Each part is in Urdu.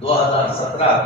2017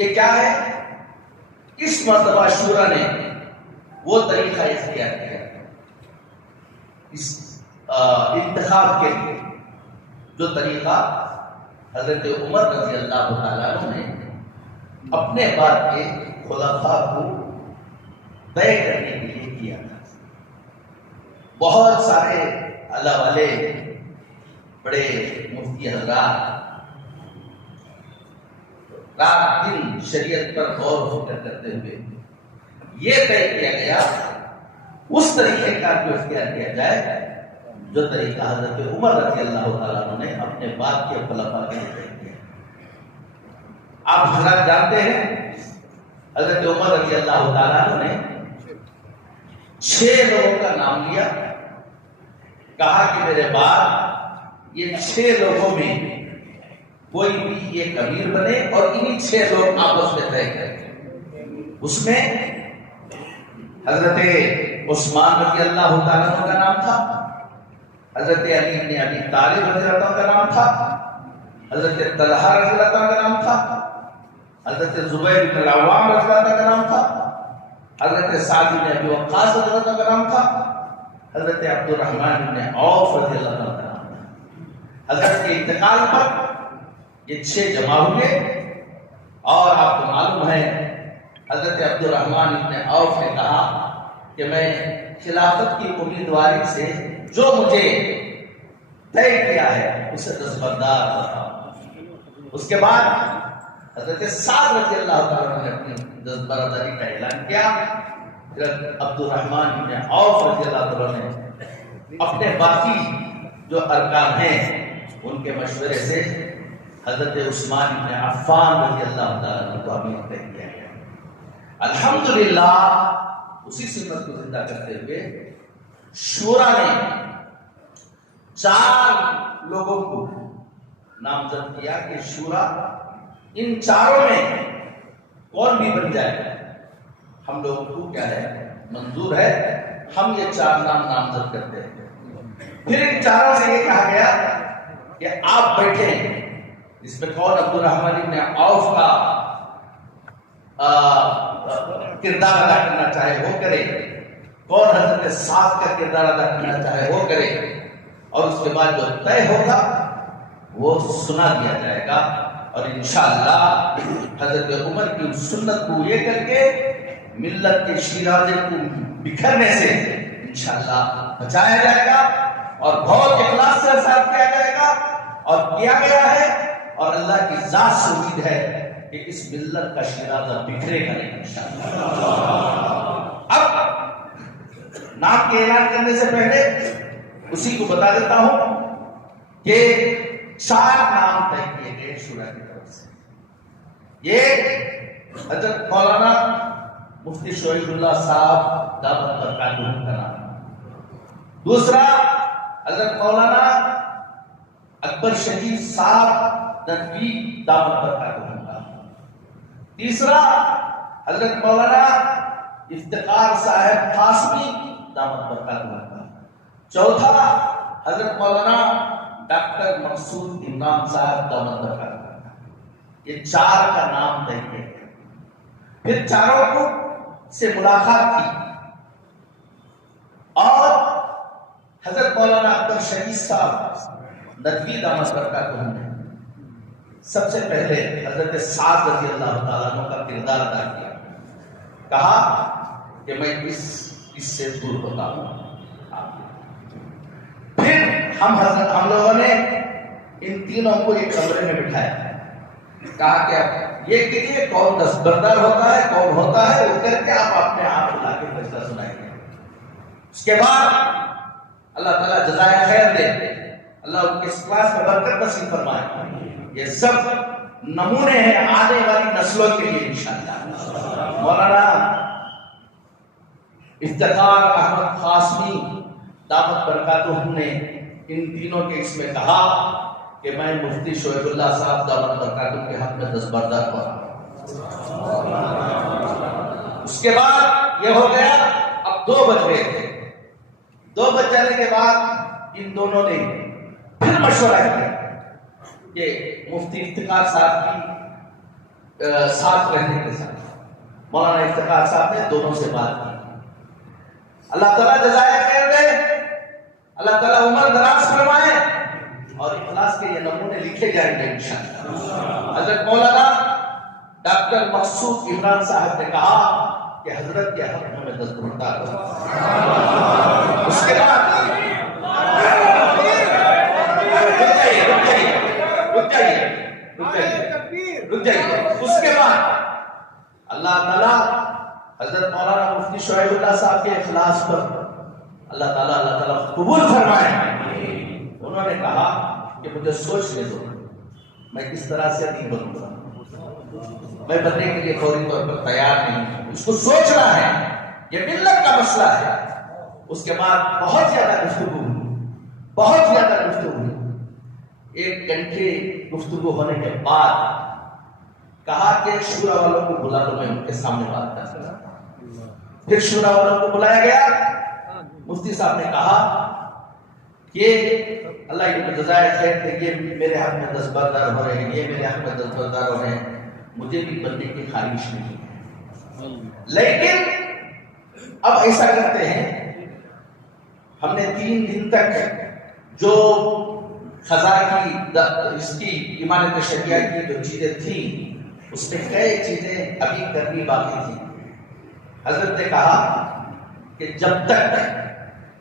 یہ کیا ہے؟ اس مرتبہ شورا نے وہ طریقہ اختیار کیا اس انتخاب کے لیے جو طریقہ حضرت عمر رضی اللہ تعالیٰ عنہ نے اپنے بعد کے خلفاء کو طے کرنے کے لیے کیا تھا۔ بہت سارے اللہ والے بڑے مفتی حضرات رات دن شریعت پر غور و فکر کرتے ہوئے یہ طے کیا گیا اس طریقے کا جو اختیار کیا جائے جو طریقہ حضرت عمر رضی اللہ تعالیٰ عنہ نے اپنے بعد کے خلفاء کے لیے کیا۔ آپ حضرات جانتے ہیں حضرت عمر رضی اللہ تعالیٰ عنہ نے 6 لوگوں کا نام لیا، کہا کہ میرے بعد یہ 6 لوگوں میں کوئی بھی ایک امیر بنے اور انہی 6 لوگ آپس میں طے کریں۔ اس میں حضرت عثمان رضی اللہ تعالیٰ عنہ کا نام تھا، حضرت علی بن ابی طالب رضی اللہ عنہ کا نام تھا، حضرت طلحہ رضی اللہ عنہ کا نام تھا، حضرت زبیر بن العوام رضی اللہ عنہ کا نام تھا، حضرت سعد بن ابی وقاص رضی اللہ عنہ کا نام تھا، حضرت عبد الرحمن بن عوف رضی اللہ عنہ کا نام تھا۔ حضرت کے انتقال پر یہ 6 جمع ہوئے اور آپ کو معلوم ہے حضرت عبد الرحمن بن عوف نے کہا کہ میں خلافت کی امیدواری سے جو مجھے طے کیا ہے اسے دستبردار کرتا ہوں۔ اس کے بعد حضرت سعد رضی اللہ تعالیٰ نے اپنی دستبرداری کا اعلان کیا۔ حضرت عبد الرحمن بن عوف رضی اللہ تعالیٰ نے اپنے باقی جو ارکان ہیں ان کے مشورے سے حضرت عثمان بن عفان رضی اللہ تعالیٰ کو امیر طے کیا گیا۔ الحمدللہ اسی سنت کو زندہ کرتے ہوئے شورا نے 4 لوگوں کو نامزد کیا کہ شورا ان 4 میں کون بھی بن جائے ہم لوگوں کو کیا ہے منظور ہے، ہم یہ 4 نام نامزد کرتے ہیں۔ پھر ان 4 سے یہ کہا گیا کہ آپ بیٹھیں، اس میں کون عبد الرحمن بن عوف کا کردار ادا کرنا چاہے وہ کرے، کون حضرت سعد کا کردار ادا کرنا چاہے وہ کرے، اور اس کے بعد جو طے ہوگا وہ سنا دیا جائے گا، اور انشاءاللہ حضرت عمر کی سنت کو یہ کر کے ملت کے شیرازے کو بکھرنے سے انشاءاللہ بچایا جائے گا، اور بہت اخلاص سے ساتھ کیا جائے گا، اور کیا گیا ہے، اور اللہ کی ذات سے امید ہے کہ اس ملت کا شیرازہ بکھرے گا نہیں انشاءاللہ۔ اب نام کے اعلان کرنے سے پہلے اسی کو بتا دیتا ہوں کہ 4 نام طے کیے گئے شورا کی طرف سے۔ یہ حضرت مولانا مفتی شعیب اللہ صاحب دامت برکاتہ کا نام، دوسرا حضرت مولانا اکبر شریف صاحب ندوی دامت برکاتہ کا، تیسرا حضرت مولانا افتخار صاحب قاسمی دامت برکاتہ کا، چوتھا حضرت مولانا ڈاکٹر مقصود امام صاحب دامت برکاتہ کا۔ یہ 4 کا نام طے کیا گیا۔ پھر 4 کو سے ملاقات کی اور حضرت مولانا اکبر شریف صاحب ندوی دامت برکاتہ نے سب سے پہلے حضرت سعد رضی اللہ تعالیٰ عنہ کا کردار ادا کیا، کہا کہ میں اس سے دور ہوتا ہوں۔ پھر ہم لوگوں نے ان تینوں کو ایک کمرے میں بٹھایا، کہا کہ اب یہ کہیے کون دستبردار ہوتا ہے، کون ہوتا ہے، وہ کر کے آپ اپنے آپ لا کے فیصلہ سنائیں گے۔ اس کے بعد اللہ تعالیٰ جزائے خیر دے، اللہ ان کے اس کلاس میں برکت نصیب فرمائے۔ یہ سب نمونے ہیں آنے والی نسلوں کے لیے انشاءاللہ۔ مولانا افتخار احمد قاسمی دامت برکاتہ نے ان تینوں کے اس میں کہا کہ میں مفتی شعیب اللہ صاحب دامت برکاتہ کے حق میں دستبردار ہوا۔ اس کے بعد یہ ہو گیا، اب 2 بج گئے تھے، 2 بج جانے کے بعد ان دونوں نے پھر مشورہ کیا کہ مفتی افتخار صاحب کی ساتھ رہنے کے ساتھ مولانا افتخار صاحب نے دونوں سے بات کی. اللہ تعالیٰ جزائے خیر دے, اللہ تعالیٰ عمر دراز فرمائے, اور اخلاص کے یہ نمونے لکھے جائیں گے انشاءاللہ. حضرت مولانا ڈاکٹر مقصود عمران صاحب نے کہا کہ حضرت کے حق میں دستبردار کرو. اس کے بعد رک جائیے. اس کے بعد اللہ تعالیٰ حضرت مولانا مفتی شعیب اللہ صاحب کے اخلاص پر اللہ تعالیٰ قبول فرمائے. انہوں نے کہا کہ مجھے سوچنے دو, میں کس طرح سے نہیں بنوں گا, میں بننے کے لیے فوری طور پر تیار نہیں ہوں, اس کو سوچنا ہے, یہ ملت کا مسئلہ ہے. اس کے بعد بہت زیادہ گفتگو ہوئی. 1 گھنٹے گفتگو ہونے کے بعد کہا کہ شورا والوں کو بلا لو, میں ان کے سامنے بات کر سکتا. پھر شورا والوں کو بلایا گیا. مفتی صاحب نے کہا کہ اللہ کی جزائے خیر دے, یہ میرے حق میں دستبردار ہو رہے ہیں, یہ میرے حق میں دستبردار ہو رہے ہیں, مجھے بھی بننے کی خواہش نہیں ہے, لیکن اب ایسا کرتے ہیں, ہم نے 3 دن تک جو خزاں کی اس کی امارت شریعہ کی جو چیزیں تھیں اس میں کئی چیزیں ابھی کرنی باقی تھی. حضرت نے کہا کہ جب تک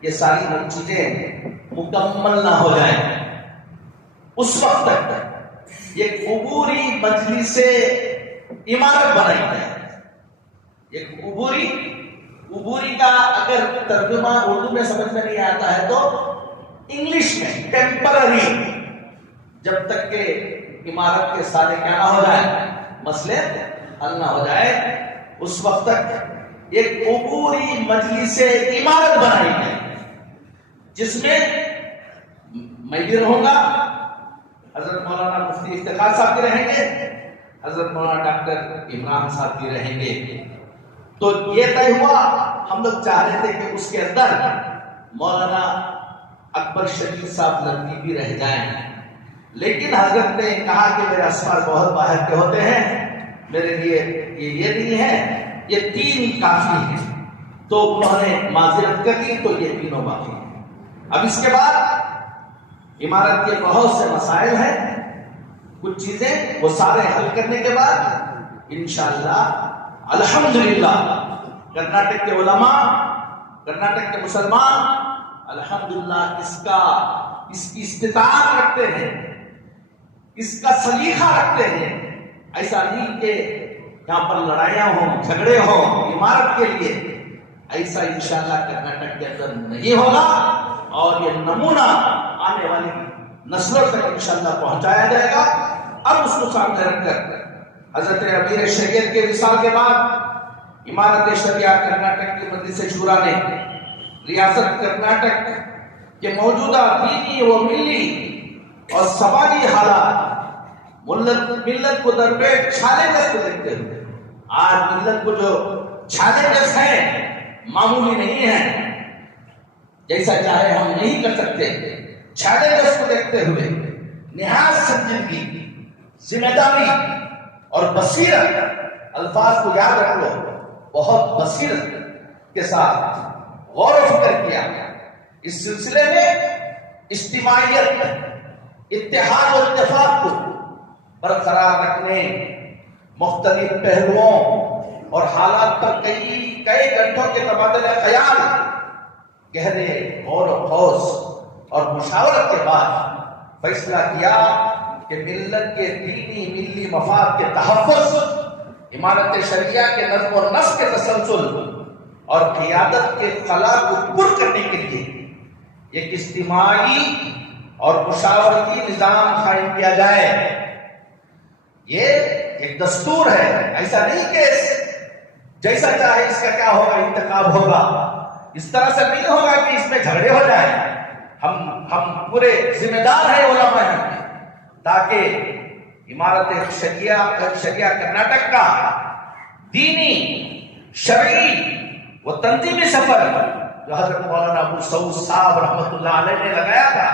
یہ ساری چیزیں مکمل نہ ہو جائیں اس وقت تک ایک عبوری مجلس عمارت بنائی جائے. ایک عبوری کا اگر ترجمہ اردو میں سمجھ میں نہیں آتا ہے تو انگلش میں ٹیمپرری, جب تک کہ عمارت کے سارے کیا نہ ہو جائے, مسئلے حل نہ ہو جائے, اس وقت تک ایک عبوری مجلس عمارت بنائی جائے جس میں میں بھی رہوں گا, حضرت مولانا مفتی افتخار صاحب بھی رہیں گے, حضرت مولانا ڈاکٹر عمران صاحب بھی رہیں گے. تو یہ طے ہوا. ہم لوگ چاہ رہے تھے کہ اس کے اندر مولانا اکبر شریف صاحب نقوی بھی رہ جائیں, لیکن حضرت نے کہا کہ میرے اسفار بہت باہر کے ہوتے ہیں, میرے لیے یہ نہیں ہے, یہ 3 کافی ہیں. تو انہوں نے معذرت کر دی, تو یہ 3 باقی ہیں. اب اس کے بعد عمارت کے بہت سے مسائل ہیں, کچھ چیزیں وہ سارے حل کرنے کے بعد انشاءاللہ الحمدللہ کرناٹک کے علماء, کرناٹک کے مسلمان الحمدللہ اس کی استطاعت رکھتے ہیں, اس کا سلیقہ رکھتے ہیں. ایسا نہیں کہ یہاں پر لڑائیاں ہوں, جھگڑے ہوں عمارت کے لیے, ایسا انشاءاللہ کرناٹک کے اندر نہیں ہوگا, اور یہ نمونہ آنے والی نسلوں تک انشاءاللہ پہنچایا جائے گا. اب اس کو سامنے رکھ کر حضرت امیر شریعت کے وصال کے بعد امارت شریعہ کرناٹک کی مجلس شورا نے ریاست کرناٹک کے موجودہ دینی و ملی اور سماجی حالات, ملت کو درپیش چیلنجز کو دیکھتے ہوئے, آج ملت کو جو چیلنجز ہیں معمولی نہیں ہیں, جیسا چاہے ہم نہیں کر سکتے. چیلنجز کو دیکھتے ہوئے نہایت سنجیدگی, ذمہ داری اور بصیرت, الفاظ کو یاد رکھ لو, بہت بصیرت کے ساتھ غور و فکر کیا. اس سلسلے میں اجتماعیت, اتحاد و اتفاق کو برقرار رکھنے, مختلف پہلوؤں اور حالات پر کئی گھنٹوں کے تبادلہ خیال, گہرے غور و خوض اور مشاورت کے بعد فیصلہ کیا کہ ملت کے دینی ملی مفاد کے تحفظ, امارت شریعہ کے نظم و نسق کے تسلسل اور قیادت کے خلا کو پر کرنے کے لیے ایک اجتماعی اور مشاورتی نظام قائم کیا جائے. یہ ایک دستور ہے, ایسا نہیں کہ جیسا چاہے اس کا کیا ہوگا انتخاب ہوگا, اس طرح سے نہیں ہوگا کہ اس میں جھگڑے ہو جائیں. ہم پورے ذمہ دار ہیں علماء ہیں تاکہ عمارت شریعہ کرناٹک کا دینی, شرعی و تنظیمی سفر جو حضرت مولانا ابو سعود صاحب رحمۃ اللہ علیہ نے لگایا تھا